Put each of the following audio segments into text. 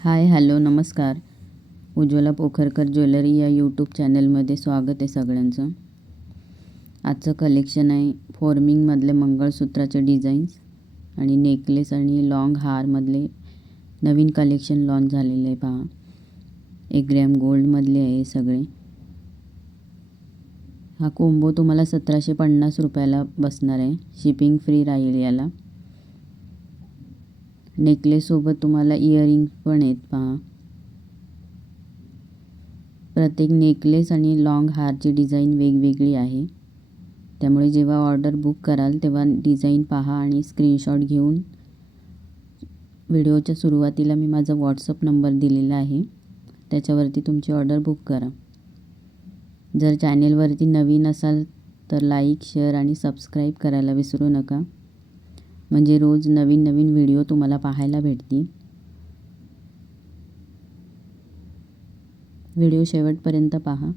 Hi hello नमस्कार. Ujjwala Pokharkar jewellery या YouTube चॅनलमध्ये स्वागत आहे सगळ्यांचं. आजचं कलेक्शन आहे फॉर्मिंगमधले मंगळसूत्राचे डिझाईन्स आणि नेकलेस आणि लॉंग हारमधले नवीन कलेक्शन लॉन्च झालेलं आहे. पहा 1 ग्रॅम गोल्डमधले आहे सगळे. हा कोंबो तुम्हाला 1750 रुपयाला बसणार आहे. शिपिंग फ्री राहील याला. नेकलेससोबत तुम्हाला इयरिंग पण आहेत. पहा प्रत्येक नेकलेस आणि लॉंग हारची डिझाईन वेगवेगळी आहे. त्यामुळे जेव्हा ऑर्डर बुक कराल तेव्हा डिझाईन पहा आणि स्क्रीनशॉट घेऊन व्हिडिओच्या सुरुवातीला मी माझा व्हॉट्सअप नंबर दिलेला आहे, त्याच्यावरती तुमची ऑर्डर बुक करा. जर चॅनेलवरती नवीन असाल तर लाईक, शेअर आणि सबस्क्राईब करायला विसरू नका, म्हणजे रोज नवीन नवीन व्हिडिओ तुम्हाला पाहायला भेटतील. व्हिडिओ शेवटपर्यंत पहा.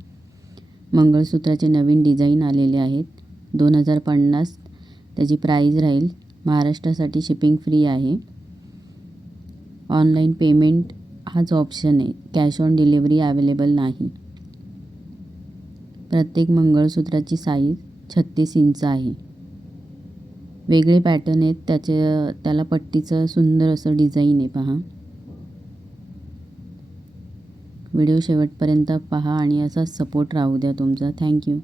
मंगळसूत्राचे नवीन डिझाईन आलेले आहेत. 2050 त्याची प्राईज राहील. महाराष्ट्रासाठी शिपिंग फ्री आहे. ऑनलाईन पेमेंट हाच ऑप्शन आहे. कॅश ऑन डिलिव्हरी अवेलेबल नाही. प्रत्येक मंगळसूत्राची साईज 36 इंच आहे. वेगळे पॅटर्न आहेत. त्याला पट्टीचं सुंदर असं डिझाईन आहे. पहा व्हिडिओ शेवटपर्यंत पहा आणि असाच सपोर्ट राहू द्या तुमचा. थँक्यू.